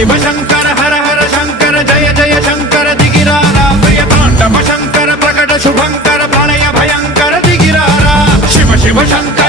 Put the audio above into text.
शिव शंकर हर हर शंकर जय जय शंकर दिगिरारा प्रिय तांडव शंकर प्रकट शुभंकर प्रलय भयंकर दिगिरारा शिव शिव शंकर